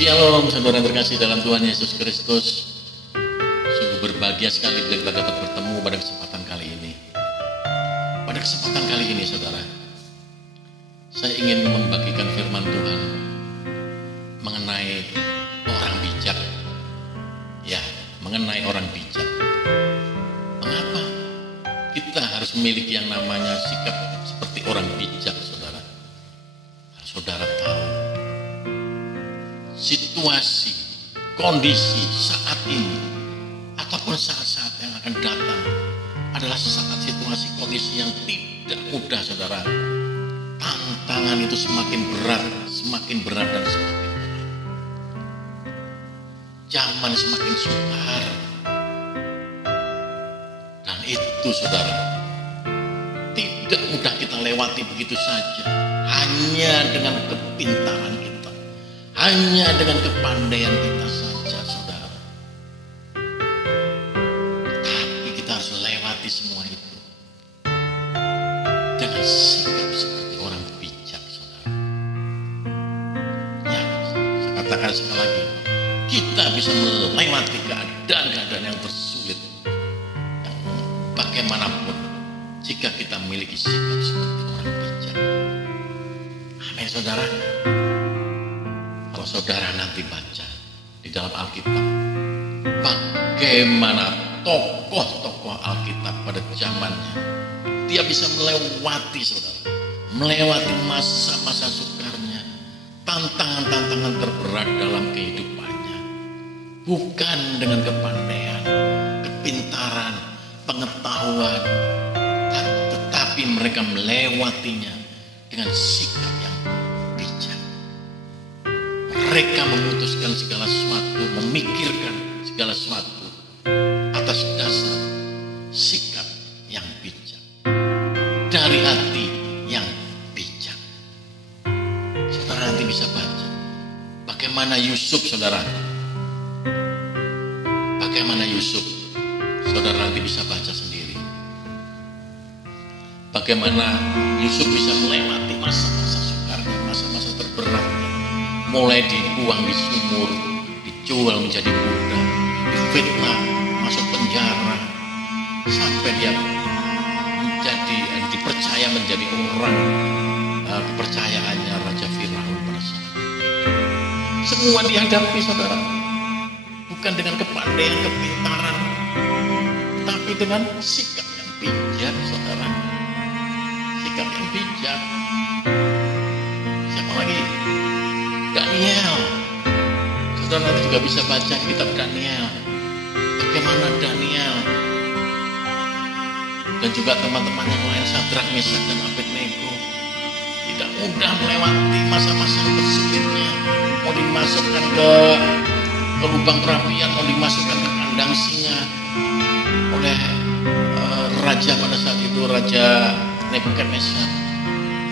Shalom saudara terkasih dalam Tuhan Yesus Kristus. Sungguh berbahagia sekali bila kita dapat bertemu pada kesempatan kali ini. Pada kesempatan kali ini saudara, saya ingin membagikan firman Tuhan mengenai orang bijak. Ya, mengenai orang bijak. Mengapa kita harus memiliki yang namanya sikap seperti orang bijak, saudara? Saudara tahu situasi, kondisi saat ini ataupun saat-saat yang akan datang adalah saat situasi kondisi yang tidak mudah, saudara. Tantangan itu semakin berat dan semakin berat. Zaman semakin sukar. Dan itu, saudara, tidak mudah kita lewati begitu saja. Hanya dengan kepintaran kita, hanya dengan kepandaian kita saja, saudara. Tapi kita harus lewati semua itu dengan sikap seperti orang bijak, saudara. Ya, saya katakan sekali lagi, kita bisa melewati keadaan-keadaan yang tersulit, yang bagaimanapun, jika kita memiliki sikap seperti orang bijak. Amin, saudara. Kalau saudara nanti baca di dalam Alkitab, bagaimana tokoh-tokoh Alkitab pada zamannya, dia bisa melewati, saudara, melewati masa-masa sukarnya, tantangan-tantangan terberat dalam kehidupannya, bukan dengan kepandaian, kepintaran, pengetahuan, tetapi mereka melewatinya dengan sikap yang bijak. Mereka memutuskan segala sesuatu, memikirkan segala sesuatu atas dasar sikap yang bijak, dari hati yang bijak. Saudara nanti bisa baca bagaimana Yusuf, saudara. Bagaimana Yusuf, saudara nanti bisa baca sendiri. Bagaimana Yusuf bisa melewati masa-masa sukarnya, masa-masa terberatnya. Mulai dibuang di sumur, dijual menjadi budak, difitnah, masuk penjara, sampai dia dipercaya menjadi orang kepercayaannya Raja Firaun pada saat itu. Semua dihadapi, saudara, bukan dengan kepandaian, kepintaran, tapi dengan sikap yang bijak, saudara. Sikap yang bijak. Siapa lagi? Daniel. Saudara nanti juga bisa baca kitab Daniel. Bagaimana Daniel dan juga teman-teman yang lain, Sadrak, Mesak, dan Abednego, tidak mudah melewati masa-masa tersulitnya. Mau dimasukkan ke lubang perapian, mau dimasukkan ke kandang singa oleh raja pada saat itu, Raja Nebukadnezar.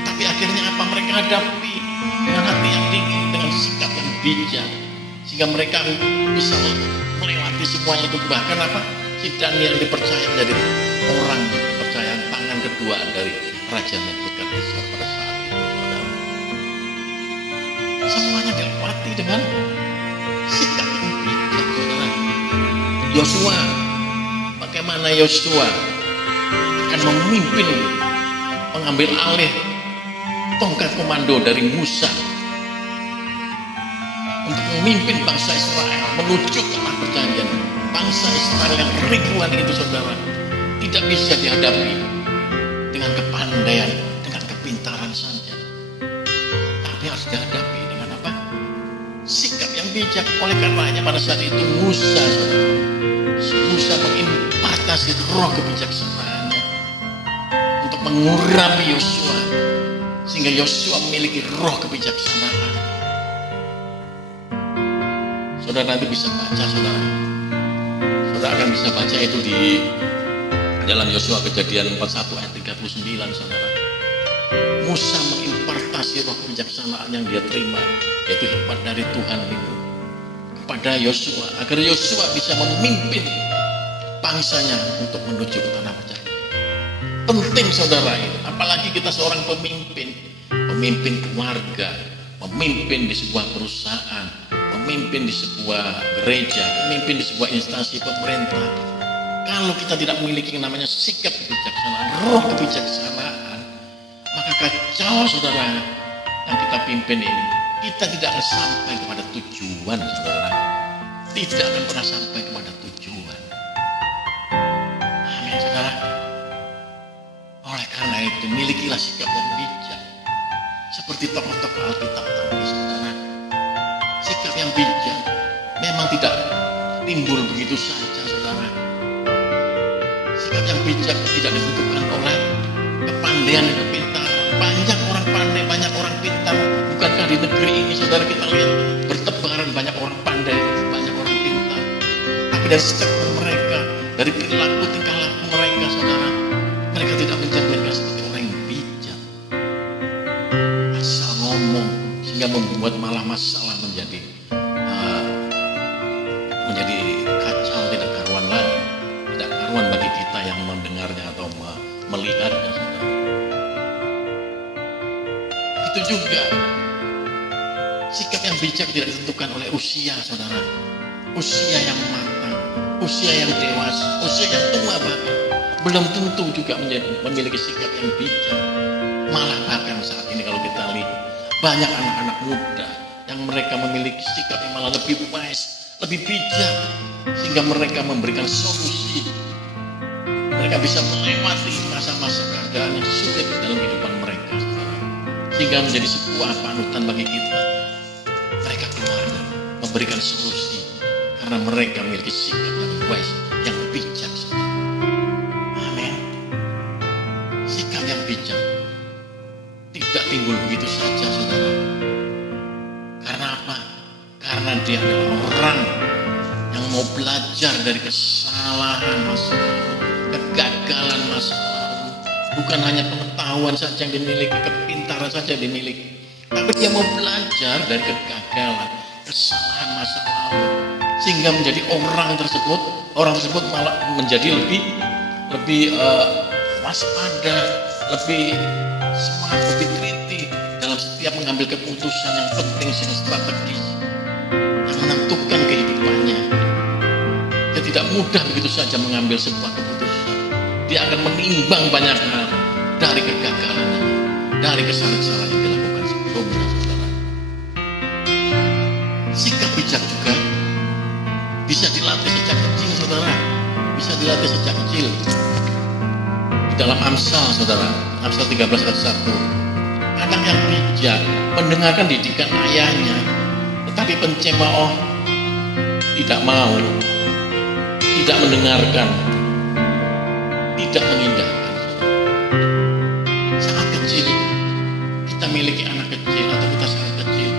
Tetapi akhirnya apa? Mereka hadapi dengan hati yang dingin, dengan sikap yang bijak, sehingga mereka bisa melewati semuanya itu. Bahkan apa? Si Daniel dipercaya menjadi orang kepercayaan tangan kedua dari Raja Nebukadnezar pada saat itu, saudara. Semuanya dilewati dengan sikap yang bijak, saudara. Yosua, bagaimana Yosua akan memimpin, mengambil alih tongkat komando dari Musa untuk memimpin bangsa Israel menuju tanah perjanjian. Bangsa Israel yang ribuan itu, saudara, tidak bisa dihadapi dengan kepandaian, dengan kepintaran saja, tapi harus dihadapi dengan apa? Sikap yang bijak. Oleh karenanya pada saat itu Musa, saudara, Musa mengimpartasi roh kebijaksanaannya untuk mengurapi Yosua, sehingga Yosua memiliki roh kebijaksanaan. Saudara nanti bisa baca, saudara. Saudara akan bisa baca itu di dalam Yosua Kejadian 41 ayat 39, saudara. Musa mengimpartasi roh kebijaksanaan yang dia terima, yaitu hikmat dari Tuhan itu, kepada Yosua, agar Yosua bisa memimpin bangsanya untuk menuju ke tanah perjanjian. Penting, saudara, itu. Apalagi kita seorang pemimpin keluarga, memimpin di sebuah perusahaan, pemimpin di sebuah gereja, pemimpin di sebuah instansi pemerintah, kalau kita tidak memiliki yang namanya sikap kebijaksanaan, roh kebijaksanaan, maka kacau saudara yang kita pimpin ini. Kita tidak akan sampai kepada tujuan saudara. Tidak akan pernah sampai kepada tujuan. Amin saudara. Oleh karena itu milikilah sikap yang bijak. Seperti tokoh-tokoh Alkitab tadi saudara. Sikap yang bijak memang tidak timbul begitu saja saudara. Sikap yang bijak tidak ditentukan oleh kepandaian dan kepintaran. Banyak orang pandai, banyak orang pintar. Bukankah di negeri ini saudara kita lihat bertebaran banyak orang pandai, banyak orang pintar. Tapi dari statement mereka, dari perilaku tingkah laku mereka saudara, mereka tidak mencerminkan seperti orang yang bijak. Asal ngomong sehingga membuat malah masalah menjadi kacau, tidak karuan lagi, tidak karuan bagi kita yang mendengarnya atau melihatnya saudara. Itu juga sikap yang bijak tidak ditentukan oleh usia saudara, usia yang matang, usia yang dewasa, usia yang tua bahkan belum tentu juga memiliki sikap yang bijak. Malah bahkan saat ini kalau kita lihat banyak anak-anak muda yang mereka memiliki sikap yang malah lebih wise, lebih bijak, sehingga mereka memberikan solusi. Mereka bisa melewati masa-masa keadaan yang sulit dalam kehidupan mereka, sehingga menjadi sebuah panutan bagi kita. Mereka keluar dan memberikan solusi karena mereka memiliki sikap yang wise, yang bijak. Amin. Sikap yang bijak tidak timbul begitu saja saudara. Karena apa? Karena dia adalah orang yang mau belajar dari kesalahan masa lalu, kegagalan masa lalu. Bukan hanya pengetahuan saja yang dimiliki, kepintaran saja yang dimiliki, tapi dia mau belajar dari kegagalan, kesalahan masa lalu, sehingga menjadi orang tersebut malah menjadi lebih waspada, lebih semangat, lebih teliti dalam setiap mengambil keputusan yang penting, yang strategis, yang menentukan kehidupannya. Dia tidak mudah begitu saja mengambil sebuah keputusan. Dia akan menimbang banyak hal dari kegagalannya, dari kesalahan-kesalahan yang dilakukan sebelumnya saudara. Sikap bijak juga bisa dilatih sejak kecil saudara, bisa dilatih sejak kecil. Di dalam Amsal saudara, Amsal 13 ayat 1, anak yang bijak mendengarkan didikan ayahnya, tetapi pencemooh tidak mau, tidak mendengarkan, tidak mengindahkan. Saat kecil kita miliki anak kecil atau kita saat kecil,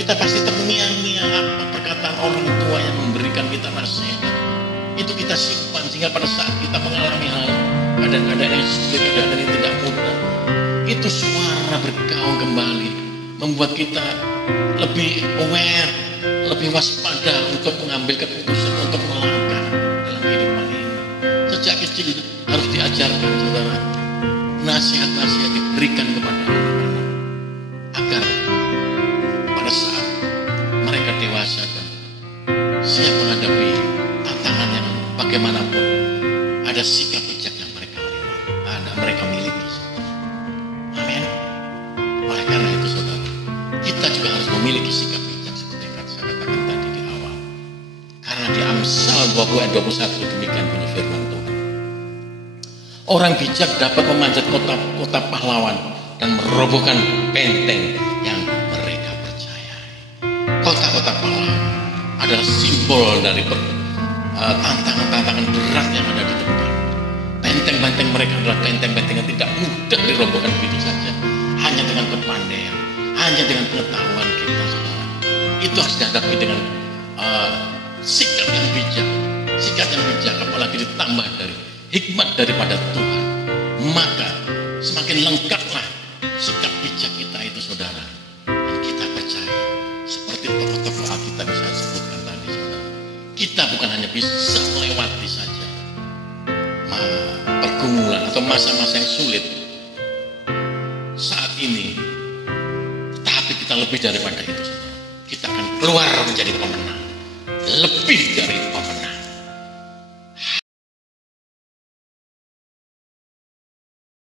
kita pasti terngiang-ngiang apa perkataan orang tua yang memberikan kita nasihat. Itu kita simpan sehingga pada saat kita mengalami hal keadaan yang sulit, keadaan yang tidak mudah, itu suara bergaung kembali, membuat kita lebih aware, lebih waspada untuk mengambil keputusan, untuk melangkah dalam kehidupan ini. Sejak kecil harus diajarkan saudara, nasihat-nasihat diberikan kepada anak-anak agar pada saat mereka dewasa dan siap menghadapi tantangan yang bagaimanapun, ada sikap bijak yang mereka miliki. Amin. Oleh karena itu saudara, kita juga harus memiliki sikap bijak seperti yang saya katakan tadi di awal. Karena di Amsal 20 ayat 21 demikian bunyi firman Tuhan. Orang bijak dapat memanjat kota pahlawan dan merobohkan benteng yang mereka percayai. Kota-kota pahlawan adalah simbol dari tantangan-tantangan berat yang ada di depan. Benteng-benteng mereka adalah benteng-benteng yang tidak mudah dirobohkan begitu saja. Hanya dengan kepandaian, hanya dengan pengetahuan kita saudara. Itu harus dihadapi dengan sikap yang bijak. Sikap yang bijak apalagi ditambah dari hikmat daripada Tuhan. Maka semakin lengkaplah sikap bijak kita itu saudara. Dan kita percaya seperti tokoh-tokoh Alkitab bisa sebutkan tadi saudara. Kita bukan hanya bisa melewati saja pergumulan atau masa-masa yang sulit saat ini, tapi kita lebih daripada itu saudara. Kita akan keluar menjadi pemenang, lebih dari pemenang.